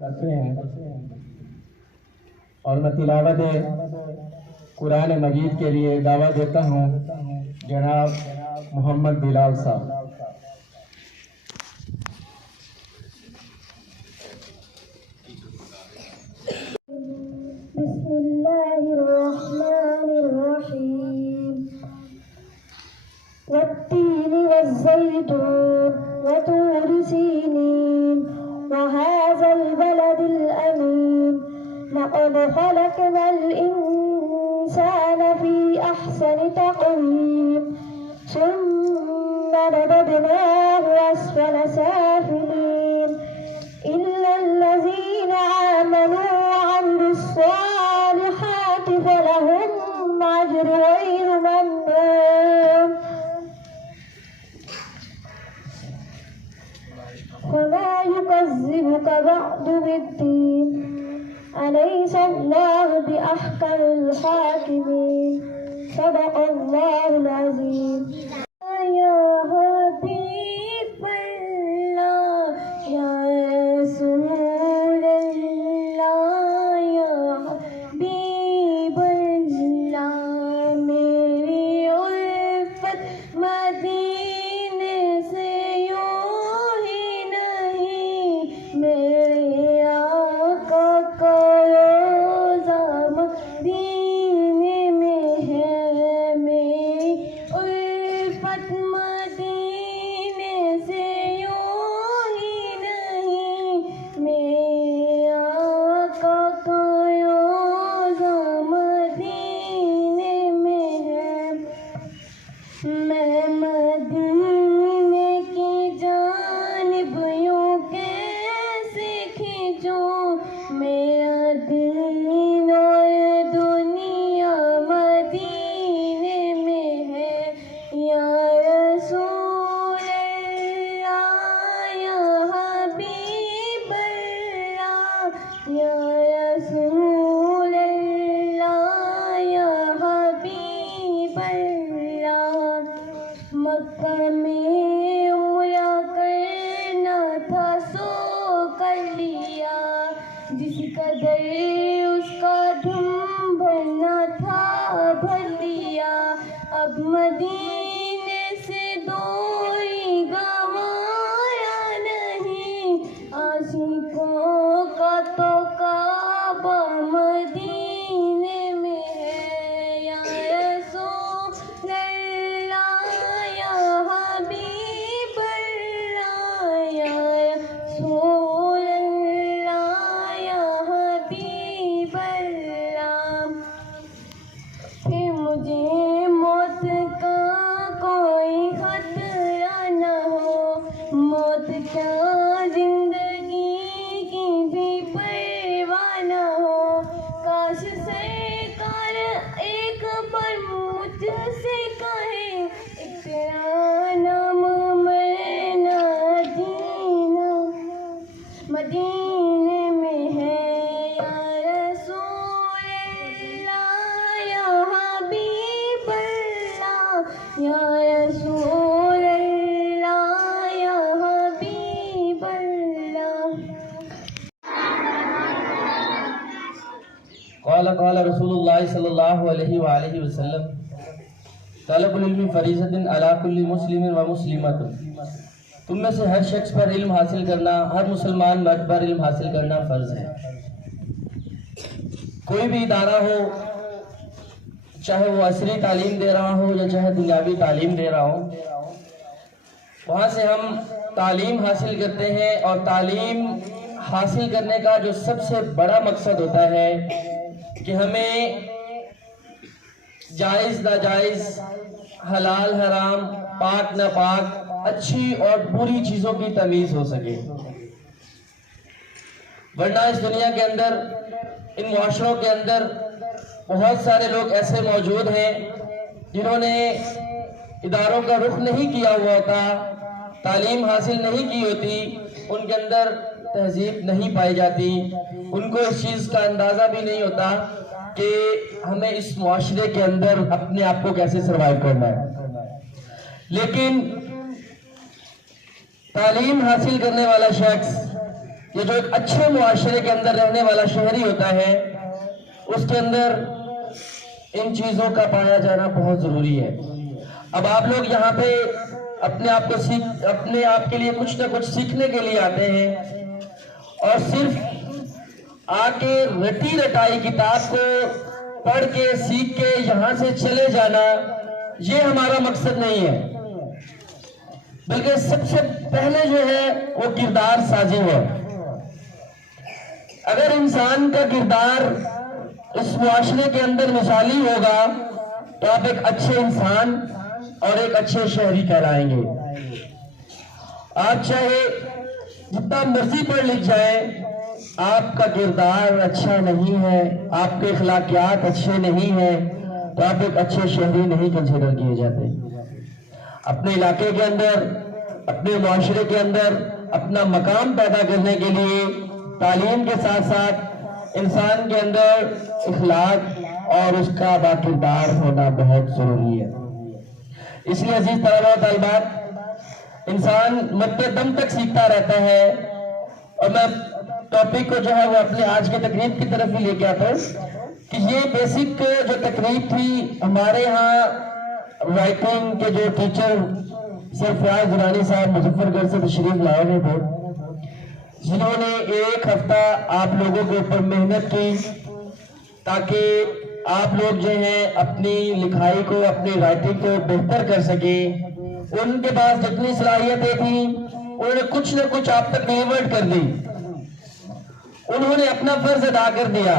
کرتے ہیں اور میں تلاوت قرآن مجید کے لیے دعویٰ دیتا ہوں جناب محمد بلال صاحب۔ بسم اللہ الرحمن الرحیم والتین والزیتون وطور سینین وهذا البلد الأمين لقد خلقنا الإنسان في أحسن تقويم ثم رددناه أسفل سافلين إلا الذين آمنوا وعملوا الصالحات فلهم أجر غير ممنون وما يكذبك بعد بالدين أليس الله بأحكم الحاكمين صدق الله العظيم يا حبيب الله يا رسول الله يا حبيب الله میری الفت مدینے سے میرے آقا کا روضہ مدینے میں ہے، میری الفت مدینے سے یوں ہی نہیں، میرے آقا کا روضہ مدینے میں ہے۔ میں مدینے کی جانب یوں کیسے کھینچوں، میرا دین اور دنیا مدینے میں ہے۔ یا رسول اللہ یا حبیب اللہ یا رسول اللہ یا حبیب اللہ، مکہ میں عمرہ کرنا تھا سو کر لیا، جس قدر اس کا دھم بھرنا تھا بھر لیا، اب مدینے سے دوری گوارا نہیں، عاشقوں کا تو کعبہ مدینے میں ہے۔ یا رسول اللہ یا حبیب اللہ یا رسول اللہ یا حبیب اللہ، پھر مجھے موت کا کوئی خطرہ نہ ہو، موت کیا زندگی کی بھی پرواہ نہ ہو، کاش سرکار ایک بار مجھ سے کہے اقرا نام مرنا جینا مدینے میں ہے۔ یا رسول اللہ یا حبیب اللہ یا رسول اللہ یا حبیب اللہ۔ قال رسول اللہ صلی اللہ علیہ وآلہ وسلم طلب العلم فریضۃ علی کل مسلم و مسلمۃ، تم میں سے ہر شخص پر علم حاصل کرنا، ہر مسلمان مرد پر علم حاصل کرنا فرض ہے۔ کوئی بھی ادارہ ہو، چاہے وہ عصری تعلیم دے رہا ہو یا چاہے دنیاوی تعلیم دے رہا ہو، وہاں سے ہم تعلیم حاصل کرتے ہیں، اور تعلیم حاصل کرنے کا جو سب سے بڑا مقصد ہوتا ہے کہ ہمیں جائز ناجائز، حلال حرام، پاک ناپاک، اچھی اور بری چیزوں کی تمیز ہو سکے، ورنہ اس دنیا کے اندر، ان معاشروں کے اندر بہت سارے لوگ ایسے موجود ہیں جنہوں نے اداروں کا رخ نہیں کیا ہوا ہوتا، تعلیم حاصل نہیں کی ہوتی، ان کے اندر تہذیب نہیں پائی جاتی، ان کو اس چیز کا اندازہ بھی نہیں ہوتا کہ ہمیں اس معاشرے کے اندر اپنے آپ کو کیسے سروائیو کرنا ہے۔ لیکن تعلیم حاصل کرنے والا شخص کہ جو ایک اچھے معاشرے کے اندر رہنے والا شہری ہوتا ہے اس کے اندر ان چیزوں کا پایا جانا بہت ضروری ہے۔ اب آپ لوگ یہاں پہ اپنے آپ کے لیے کچھ نہ کچھ سیکھنے کے لیے آتے ہیں، اور صرف آ کے رٹی رٹائی کتاب کو پڑھ کے سیکھ کے یہاں سے چلے جانا یہ ہمارا مقصد نہیں ہے، بلکہ سب سے پہلے جو ہے وہ کردار سازی ہے۔ اگر انسان کا کردار اس معاشرے کے اندر مثالی ہوگا تو آپ ایک اچھے انسان اور ایک اچھے شہری کہلائیں گے۔ آپ چاہے جتنا مرضی پڑھ لکھ جائیں، آپ کا کردار اچھا نہیں ہے، آپ کے اخلاقیات اچھے نہیں ہیں، تو آپ ایک اچھے شہری نہیں کنسیڈر کیے جاتے۔ اپنے علاقے کے اندر، اپنے معاشرے کے اندر اپنا مقام پیدا کرنے کے لیے تعلیم کے ساتھ ساتھ انسان کے اندر اخلاق اور اس کا باکردار ہونا بہت ضروری ہے۔ اس لیے عزیز طلباء و طالبات، انسان مرتے دم تک سیکھتا رہتا ہے، اور میں ٹاپک کو جو ہے وہ اپنے آج کی تقریب کی طرف ہی لے کے آتا ہوں کہ یہ بیسک جو تقریب تھی ہمارے ہاں رائٹنگ کے جو ٹیچر سر فیاض درانی صاحب مظفر گڑھ سے تشریف لائے ہوئے تھے، جنہوں نے ایک ہفتہ آپ لوگوں کے اوپر محنت کی تاکہ آپ لوگ جو ہیں اپنی لکھائی کو، اپنی رائٹنگ کو بہتر کر سکیں۔ ان کے پاس جتنی صلاحیتیں تھیں انہوں نے کچھ نہ کچھ آپ تک ڈیلیورڈ کر دی، انہوں نے اپنا فرض ادا کر دیا۔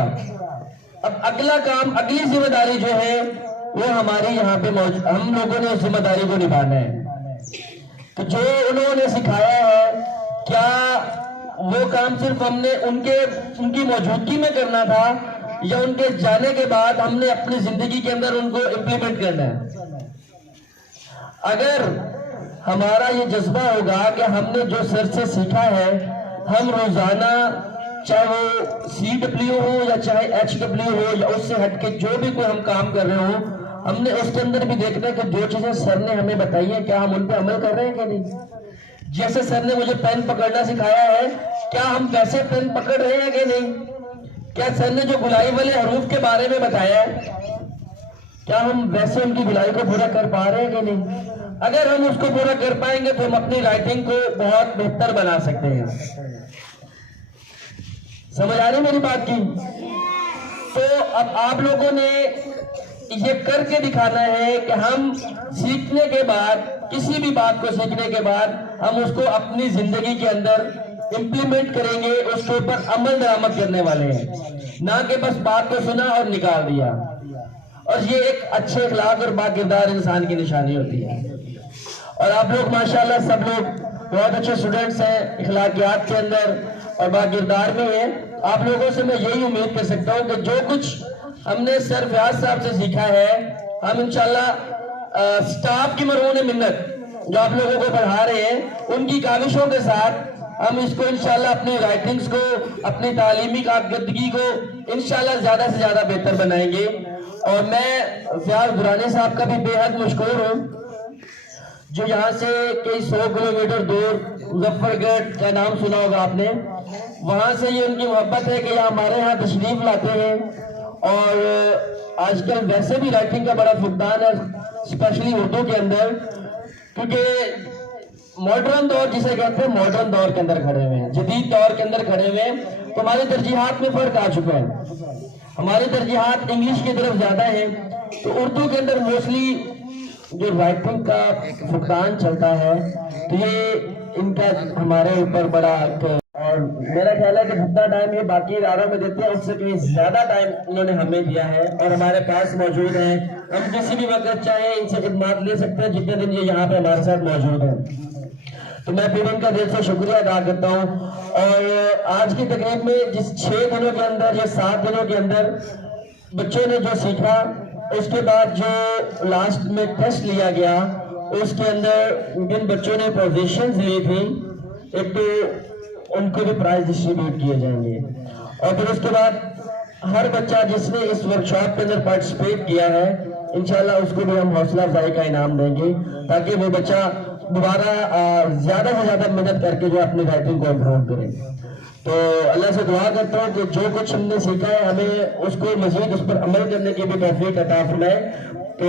اب اگلا کام، اگلی ذمہ داری جو ہے وہ ہماری یہاں پہ موجود، ہم لوگوں نے اس ذمہ داری کو نبھانا ہے کہ جو انہوں نے سکھایا ہے کیا وہ کام صرف ہم نے ان کی موجودگی میں کرنا تھا، یا ان کے جانے کے بعد ہم نے اپنی زندگی کے اندر ان کو امپلیمنٹ کرنا ہے۔ اگر ہمارا یہ جذبہ ہوگا کہ ہم نے جو سر سے سیکھا ہے ہم روزانہ، چاہے وہ CW ہو یا چاہے HW ہو یا اس سے ہٹ کے جو بھی کوئی ہم کام کر رہے ہوں، ہم نے اس کے اندر بھی دیکھنا ہے کہ جو چیزیں سر نے ہمیں بتائی ہیں کیا ہم ان پہ عمل کر رہے ہیں کہ نہیں۔ جیسے سر نے مجھے پین پکڑنا سکھایا ہے، کیا ہم ویسے پین پکڑ رہے ہیں کہ نہیں؟ کیا سر نے جو گلائی والے حروف کے بارے میں بتایا ہے کیا ہم ویسے ان کی گلائی کو پورا کر پا رہے ہیں کہ نہیں؟ اگر ہم اس کو پورا کر پائیں گے تو ہم اپنی رائٹنگ کو بہت بہتر بنا سکتے ہیں۔ سمجھ آ رہی میری بات کی؟ تو اب آپ لوگوں نے یہ کر کے دکھانا ہے کہ ہم سیکھنے کے بعد، کسی بھی بات کو سیکھنے کے بعد ہم اس کو اپنی زندگی کے اندر امپلیمنٹ کریں گے، اس کے اوپر عمل درآمد کرنے والے ہیں، نہ کہ بس بات کو سنا اور نکال دیا۔ اور یہ ایک اچھے اخلاق اور باکردار انسان کی نشانی ہوتی ہے۔ اور آپ لوگ ماشاءاللہ سب لوگ بہت اچھے اسٹوڈنٹس ہیں، اخلاقیات کے اندر اور باکردار میں ہیں۔ آپ لوگوں سے میں یہی امید کر سکتا ہوں کہ جو کچھ ہم نے سر فیاض صاحب سے سیکھا ہے، ہم انشاءاللہ سٹاف کی مرہون منت جو آپ لوگوں کو پڑھا رہے ہیں ان کی کاوشوں کے ساتھ ہم اس کو انشاءاللہ اپنی رائٹنگز کو، اپنی تعلیمی کارکردگی کو انشاءاللہ زیادہ سے زیادہ بہتر بنائیں گے۔ اور میں فیاض درانی صاحب کا بھی بے حد مشکور ہوں، جو یہاں سے کئی 100 کلومیٹر دور مظفر گڑھ کا نام سنا ہوگا آپ نے، وہاں سے یہ ان کی محبت ہے کہ ہمارے ہاں تشریف لاتے ہیں۔ اور آج کل ویسے بھی رائٹنگ کا بڑا فقدان ہے، اسپیشلی اردو کے اندر، کیونکہ ماڈرن دور جسے کہتے ہیں، ماڈرن دور کے اندر کھڑے ہوئے ہیں، جدید دور کے اندر کھڑے ہوئے ہیں، تو ہماری ترجیحات میں فرق آ چکا ہے۔ ہماری ترجیحات انگلش کی طرف زیادہ ہیں، تو اردو کے اندر موسٹلی جو رائٹنگ کا فقدان چلتا ہے، تو یہ ان کا ہمارے اوپر بڑا، اور میرا خیال ہے کہ جتنا ٹائم یہ باقی اداروں میں دیتے ہیں اس سے کہیں زیادہ ٹائم انہوں نے ہمیں دیا ہے اور ہمارے پاس موجود ہیں۔ ہم کسی بھی وقت چاہیں ان سے خدمات لے سکتے ہیں جتنے دن یہ یہاں پہ ہمارے ساتھ موجود ہیں۔ تو میں پھر ان کا دل سے شکریہ ادا کرتا ہوں۔ اور آج کی تقریب میں جس 6 دنوں کے اندر یا 7 دنوں کے اندر بچوں نے جو سیکھا، اس کے بعد جو لاسٹ میں ٹیسٹ لیا گیا اس کے اندر جن بچوں نے پوزیشنز لی تھی، ایک تو ان کو بھی پرائز ڈسٹریبیوٹ کیے جائیں گے، اور پھر اس کے بعد ہر بچہ جس نے اس ورکشاپ کے اندر پارٹیسپیٹ کیا ہے انشاءاللہ اس کو بھی ہم حوصلہ افزائی کا انعام دیں گے، تاکہ وہ بچہ دوبارہ زیادہ سے زیادہ محنت کر کے جو اپنی رائٹنگ کو امپروو کرے۔ تو اللہ سے دعا کرتا ہوں کہ جو کچھ ہم نے سیکھا ہے ہمیں اس کو مزید اس پر عمل کرنے کی بھی توفیق عطا فرمائے. تو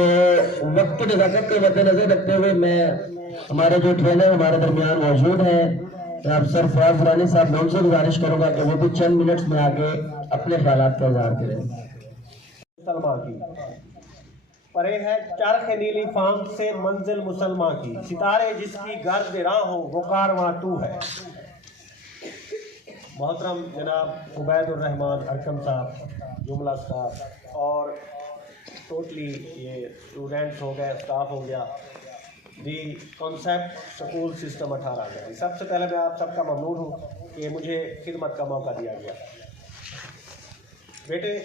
وقت کی نزاکت کو مد نظر رکھتے ہوئے میں ہمارے جو ٹرینر ہمارے درمیان موجود ہیں جناب سر فیاض رانی صاحب، میں ان سے گزارش کروں گا کہ وہ بھی چند منٹس میں آگے اپنے خیالات کا اظہار کریں. مسلمہ کی پرے ہے چرخ نیلی فام سے منزل مسلمہ کی، ستارے جس کی گرد راہ ہو وہ کارواں تو ہے. محترم جناب عبید الرحمان ارکم صاحب، جملہ اسٹاف اور ٹوٹلی یہ اسٹوڈنٹس ہو گئے، اسٹاف ہو گیا، دی کانسیپٹ سکول سسٹم 18 کا. سب سے پہلے میں آپ سب کا ممنون ہوں کہ مجھے خدمت کا موقع دیا گیا. بیٹے،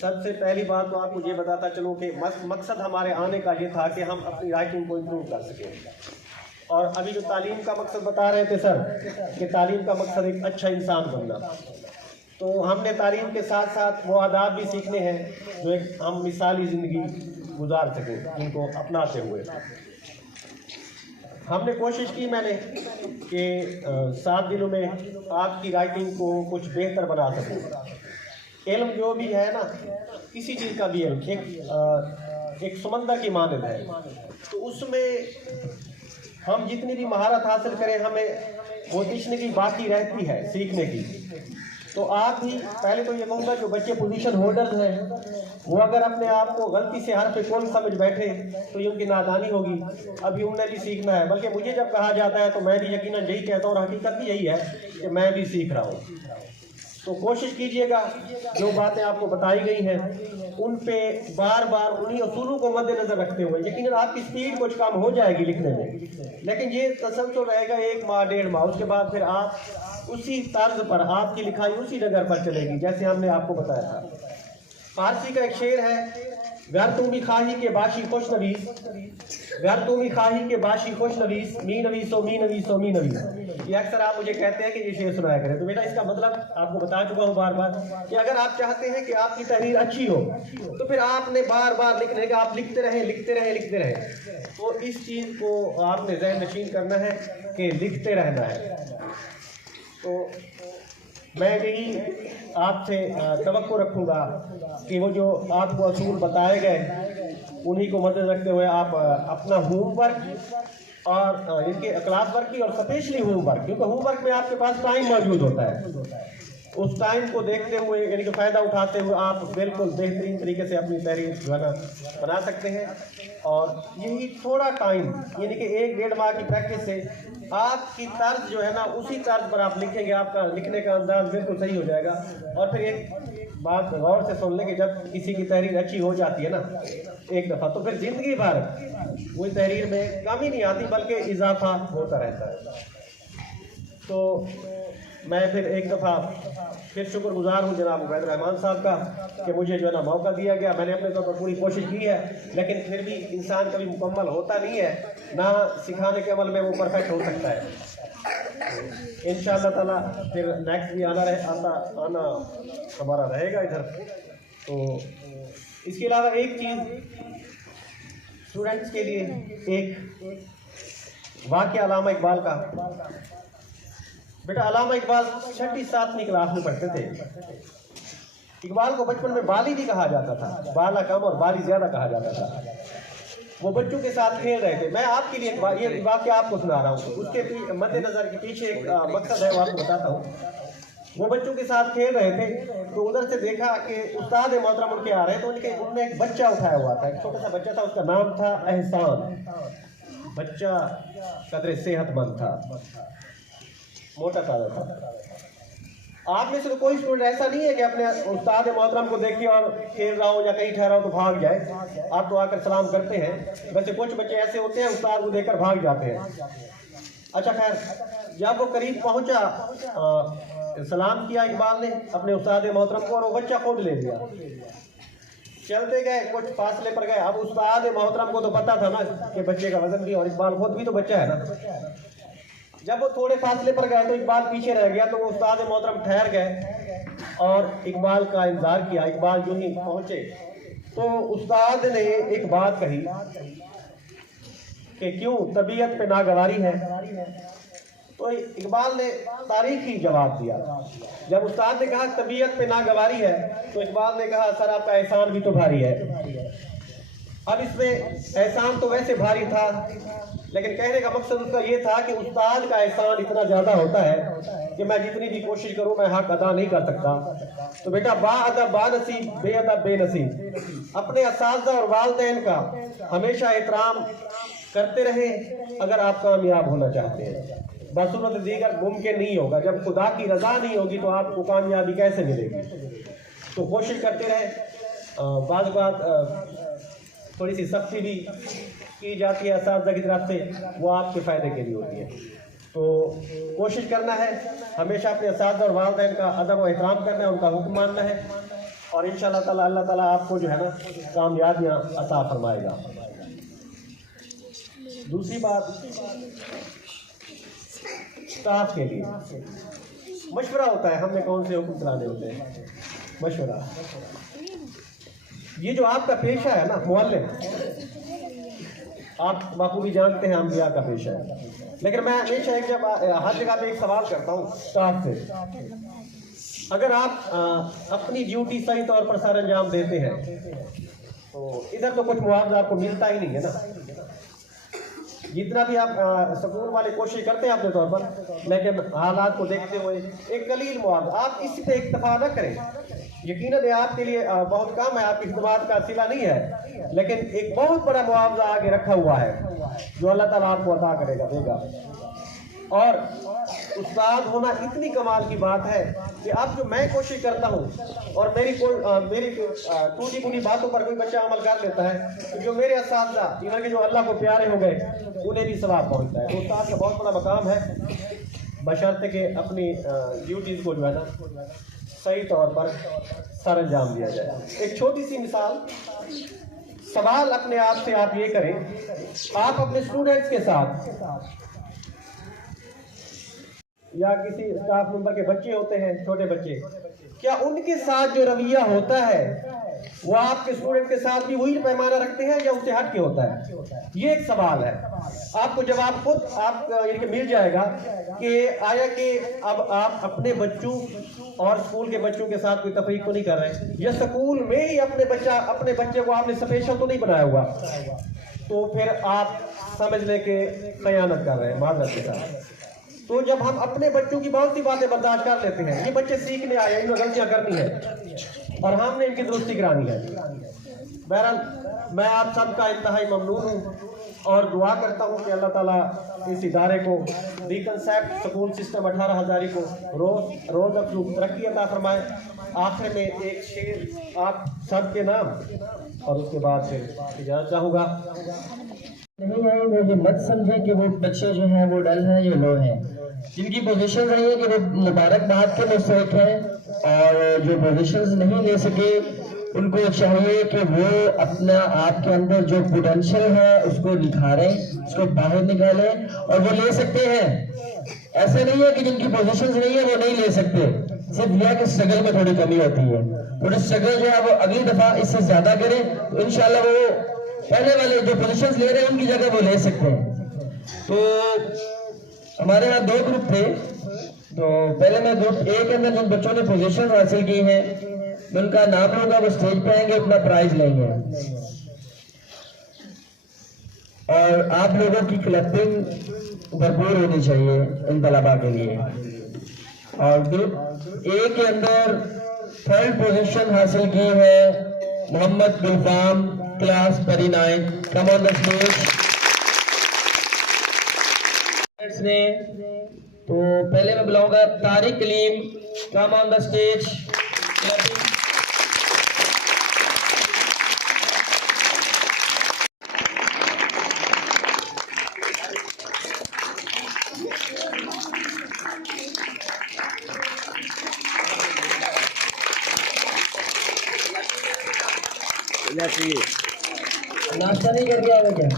سب سے پہلی بات تو آپ کو یہ بتاتا چلوں کہ مقصد ہمارے آنے کا یہ تھا کہ ہم اپنی رائٹنگ کو امپروو کر سکیں. اور ابھی جو تعلیم کا مقصد بتا رہے تھے سر کہ تعلیم کا مقصد ایک اچھا انسان بننا، تو ہم نے تعلیم کے ساتھ ساتھ وہ آداب بھی سیکھنے ہیں جو ایک ہم مثالی زندگی گزار سکیں ان کو اپناتے ہوئے. ہم نے کوشش کی میں نے کہ 7 دنوں میں آپ کی رائٹنگ کو کچھ بہتر بنا سکوں. علم جو بھی ہے نا، کسی چیز کا بھی علم ایک سمندر کی مانند ہے، تو اس میں ہم جتنی بھی مہارت حاصل کریں ہمیں وہ سیکھنے کی باقی رہتی ہے، سیکھنے کی. تو آپ بھی پہلے تو یہ کہوں گا جو بچے پوزیشن ہولڈرز ہیں وہ اگر اپنے آپ کو غلطی سے حرف کل سمجھ بیٹھے تو یہ ان کی نادانی ہوگی. ابھی انہیں بھی سیکھنا ہے، بلکہ مجھے جب کہا جاتا ہے تو میں بھی یقیناً یہی کہتا ہوں اور حقیقت بھی یہی ہے کہ میں بھی سیکھ رہا ہوں. تو کوشش کیجئے گا جو باتیں آپ کو بتائی گئی ہیں ان پہ بار بار انہی اصولوں کو مد نظر رکھتے ہوئے، یقیناً آپ کی سپیڈ کچھ کم ہو جائے گی لکھنے میں، لیکن یہ تسلسل رہے گا 1 ماہ 1.5 ماہ، اس کے بعد پھر آپ اسی طرز پر آپ کی لکھائی اسی ڈگر پر چلے گی جیسے ہم نے آپ کو بتایا تھا. فارسی کا ایک شعر ہے، گر تم بھی خواہی کے باشی خوش نویس، گر تم بھی خواہی کے باشی خوش نویس، می نویسو می نویسو می نویس. یہ اکثر آپ مجھے کہتے ہیں کہ یہ شعر سنایا کریں. تو بیٹا اس کا مطلب آپ کو بتا چکا ہوں بار بار کہ اگر آپ چاہتے ہیں کہ آپ کی تحریر اچھی ہو تو پھر آپ نے بار بار لکھنے کا، آپ لکھتے رہیں لکھتے رہیں لکھتے رہیں. تو اس چیز کو آپ نے ذہن نشین کرنا ہے کہ لکھتے رہنا ہے. تو میں یہی آپ سے توقع رکھوں گا کہ وہ جو آپ کو اصول بتائے گئے انہی کو مد نظر رکھتے ہوئے آپ اپنا ہوم ورک اور ان کے اخلاق ورک کی اور اسپیشلی ہوم ورک، کیونکہ ہوم ورک میں آپ کے پاس ٹائم موجود ہوتا ہے، اس ٹائم کو دیکھتے ہوئے یعنی کہ فائدہ اٹھاتے ہوئے آپ بالکل بہترین طریقے سے اپنی تحریر جو ہے نا بنا سکتے ہیں. اور یہی تھوڑا ٹائم یعنی کہ 1-1.5 ماہ کی پریکٹس سے آپ کی طرز جو ہے نا اسی طرز پر آپ لکھیں گے، آپ کا لکھنے کا انداز بالکل صحیح ہو جائے گا. اور پھر ایک بات غور سے سن لیں کہ جب کسی کی تحریر اچھی ہو جاتی ہے نا ایک دفعہ تو پھر زندگی بھر وہی تحریر میں کمی نہیں آتی بلکہ اضافہ ہوتا رہتا ہے. تو میں پھر ایک دفعہ پھر شکر گزار ہوں جناب عبید الرحمان صاحب کا کہ مجھے جو ہے نا موقع دیا گیا. میں نے اپنے طور پر پوری کوشش کی ہے، لیکن پھر بھی انسان کبھی مکمل ہوتا نہیں ہے، نہ سکھانے کے عمل میں وہ پرفیکٹ ہو سکتا ہے. انشاءاللہ تعالیٰ پھر نیکسٹ بھی آنا ہمارا رہے گا ادھر. تو اس کے علاوہ ایک چیز اسٹوڈنٹس کے لیے ایک واقعہ علامہ اقبال کا. بیٹا علامہ اقبال 6ٹھی-7ویں کلاس میں پڑھتے تھے. اقبال کو بچپن میں بالی بھی کہا جاتا تھا، بالا کم اور بالی زیادہ کہا جاتا تھا. وہ بچوں کے ساتھ کھیل رہے تھے. میں آپ کے لیے یہ واقعہ آپ کو سنا رہا ہوں، اس کے مد نظر کے پیچھے ایک مقصد ہے وہ آپ کو بتاتا ہوں. وہ بچوں کے ساتھ کھیل رہے تھے تو ادھر سے دیکھا کہ استاد محترم ان کے آ رہے ہیں، تو انہوں نے ایک بچہ اٹھایا ہوا تھا، ایک چھوٹا سا بچہ تھا، اس کا نام تھا احسان. بچہ قدر صحت مند تھا، موٹا تازہ تھا. آپ میں سے کوئی اسٹوڈنٹ ایسا نہیں ہے کہ اپنے استاد محترم کو دیکھے اور کھیل رہا ہو یا کہیں ٹھہرا ہو تو بھاگ جائے. آپ تو آ کر سلام کرتے ہیں. ویسے کچھ بچے ایسے ہوتے ہیں استاد کو دیکھ کر بھاگ جاتے ہیں. اچھا خیر، جب وہ قریب پہنچا سلام کیا اقبال نے اپنے استاد محترم کو اور وہ بچہ خود لے لیا. چلتے گئے، کچھ فاصلے پر گئے. اب استاد محترم کو تو پتا تھا نا کہ بچے کا وزن بھی اور اقبال خود بھی تو بچہ ہے نا. جب وہ تھوڑے فاصلے پر گئے تو اقبال پیچھے رہ گیا، تو وہ استاد محترم ٹھہر گئے اور اقبال کا انتظار کیا. اقبال جو ہی پہنچے تو استاد نے ایک بات کہی کہ کیوں طبیعت پہ ناگواری ہے. تو اقبال نے تاریخی جواب دیا. جب استاد نے کہا طبیعت پہ ناگواری ہے تو اقبال نے کہا سر آپ کا احسان بھی تو بھاری ہے. اب اس میں احسان تو ویسے بھاری تھا لیکن کہنے کا مقصد اس کا یہ تھا کہ استاد کا احسان اتنا زیادہ ہوتا ہے کہ میں جتنی بھی کوشش کروں میں حق ادا نہیں کر سکتا. تو بیٹا با ادب با نصیب بے ادب بے نصیب. اپنے اساتذہ اور والدین کا ہمیشہ احترام کرتے رہیں اگر آپ کامیاب ہونا چاہتے ہیں. بصورت دیگر ممکن نہیں ہوگا. جب خدا کی رضا نہیں ہوگی تو آپ کو کامیابی کیسے ملے گی؟ تو کوشش کرتے رہیں. بعض بات تھوڑی سی سختی بھی کی جاتی ہے اساتذہ کی طرف سے، وہ آپ کے فائدے کے لیے ہوتی ہے. تو کوشش کرنا ہے ہمیشہ اپنے اساتذہ اور والدین کا ادب و احترام کرنا ہے، ان کا حکم ماننا ہے، اور انشاءاللہ تعالی اللہ تعالیٰ آپ کو جو ہے نا کامیابیاں عطا فرمائے گا. دوسری بات اسٹاف کے لیے مشورہ ہوتا ہے. ہم نے کون سے حکم چلانے ہوتے ہیں؟ مشورہ. یہ جو آپ کا پیشہ ہے نا معلم، آپ بخوبی جانتے ہیں انبیاء کا پیشہ ہے، لیکن میں ہمیشہ جب ہر جگہ پہ ایک سوال کرتا ہوں اسٹاف سے. اگر آپ اپنی ڈیوٹی صحیح طور پر سر انجام دیتے ہیں تو ادھر تو کچھ معاوضہ آپ کو ملتا ہی نہیں ہے نا. جتنا بھی آپ سکول والے کوشش کرتے ہیں اپنے طور پر، لیکن حالات کو دیکھتے ہوئے ایک قلیل معاوضہ. آپ اس پہ اکتفا نہ کریں. یقیناً آپ کے لیے بہت کم ہے، آپ کی خدمات کا صلہ نہیں ہے، لیکن ایک بہت بڑا معاوضہ آگے رکھا ہوا ہے جو اللہ تعالیٰ آپ کو عطا کرے گا، دے گا. اور استاد ہونا اتنی کمال کی بات ہے کہ اب جو میں کوشش کرتا ہوں اور میری ٹوٹی پھوٹی باتوں پر کوئی بچہ عمل کر لیتا ہے تو جو میرے اساتذہ ایون کہ جو اللہ کو پیارے ہو گئے انہیں بھی ثواب پہنچتا ہے. تو استاد کا بہت بڑا مقام ہے، بشرطے کہ اپنی ڈیوٹیز کو جو ہے نا صحیح طور پر سر انجام دیا جائے. ایک چھوٹی سی مثال، سوال اپنے آپ سے آپ یہ کریں، آپ اپنے اسٹوڈنٹس کے ساتھ یا کسی اسٹاف ممبر کے بچے ہوتے ہیں، چھوٹے بچے، کیا ان کے ساتھ جو رویہ ہوتا ہے وہ آپ کے اسٹوڈنٹ کے ساتھ بھی وہی پیمانہ رکھتے ہیں یا اس سے ہٹ کے ہوتا ہے؟ یہ ایک سوال ہے. آپ کو جواب خود آپ یعنی کہ مل جائے گا کہ آیا کہ اب آپ اپنے بچوں اور اسکول کے بچوں کے ساتھ کوئی تفریق تو نہیں کر رہے، یا اسکول میں ہی اپنے بچے کو آپ نے اسپیشل تو نہیں بنایا ہوا، تو پھر آپ سمجھ لیں کہ خیانت کر رہے ہیں معذرت کے ساتھ. تو جب ہم اپنے بچوں کی بہت سی باتیں برداشت کر لیتے ہیں، یہ بچے سیکھنے آئے، انہوں نے غلطیاں کرنی ہے اور ہم نے ان کی درستی کرانی ہے. بہرحال میں آپ سب کا انتہائی ممنون ہوں اور دعا کرتا ہوں کہ اللہ تعالیٰ اس ادارے کو دی کنسیپٹ سکول سسٹم 18,000 کو روز افزوں ترقی عطا فرمائے. آخر میں ایک شعر آپ سب کے نام اور اس کے بعد پھر اجازت چاہوں گا. نہیں ہے وہ یہ مت سمجھیں کہ وہ بچے جو ہیں وہ ڈل ہیں یا لو ہیں. جن کی پوزیشن رہی ہے کہ وہ مبارکباد کے مستحق ہیں، اور جو پوزیشنز نہیں لے سکے ان کو چاہیے کہ وہ اپنا آپ کے اندر جو پوٹینشیل ہے اس کو نکھاریں، اس کو باہر نکالیں، اور وہ لے سکتے ہیں. ایسا نہیں ہے کہ جن کی پوزیشنز نہیں ہے وہ نہیں لے سکتے، صرف یہ کہ اسٹرگل میں تھوڑی کمی ہوتی ہے. تھوڑی اسٹرگل جو ہے وہ اگلی دفعہ اس سے زیادہ کریں تو انشاءاللہ وہ پہلے والے جو پوزیشنز لے رہے ہیں ان کی جگہ وہ لے سکتے ہیں. تو ہمارے یہاں 2 گروپ تھے. تو پہلے میں گروپ اے کے اندر جن بچوں نے پوزیشن حاصل کی ہیں میں ان کا نام لوں گا، وہ اسٹیج پہ آئیں گے، اپنا پرائز لیں گے، اور آپ لوگوں کی کلپنگ بھرپور ہونی چاہیے ان طلباء کے لیے. اور گروپ اے کے اندر 3rd پوزیشن حاصل کی ہے Muhammad Gulfam, class pre 9. Come on the stage. نے تو پہلے میں بلاؤں گا طارق کلیم. کم آن دا اسٹیج. ناشتہ نہیں کر کے آئے کیا؟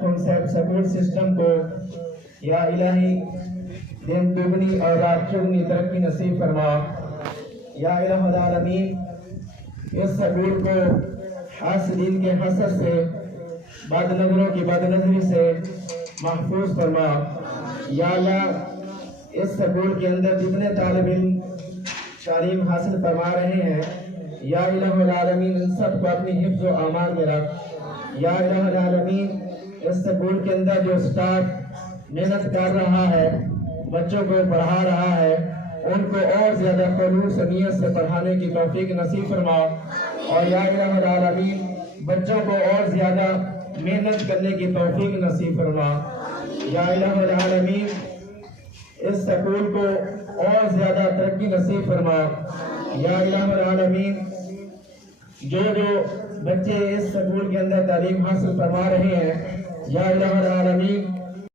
concept support system کو یا الہی دن دگنی اور رات چگنی ترقی نصیب فرما. یا الہ العالمین اس سبور کو حاسدین کے حسد سے بد نظروں کی بد نظری سے محفوظ فرما. یا اللہ اس سبور کے اندر جتنے طالب علم تعلیم حاصل فرما رہے ہیں یا الہ العالمین ان سب کو اپنی حفظ و امان میں رکھ. یا الہ العالمین اس سکول کے اندر جو اسٹاف محنت کر رہا ہے بچوں کو پڑھا رہا ہے ان کو اور زیادہ خلوص و نیت سے پڑھانے کی توفیق نصیب فرما. اور یا الہ العالمین بچوں کو اور زیادہ محنت کرنے کی توفیق نصیب فرما. یا الہ العالمین اس سکول کو اور زیادہ ترقی نصیب فرما. یا الہ العالمین جو بچے اس سکول کے اندر تعلیم حاصل فرما رہے ہیں یا الہ العالمین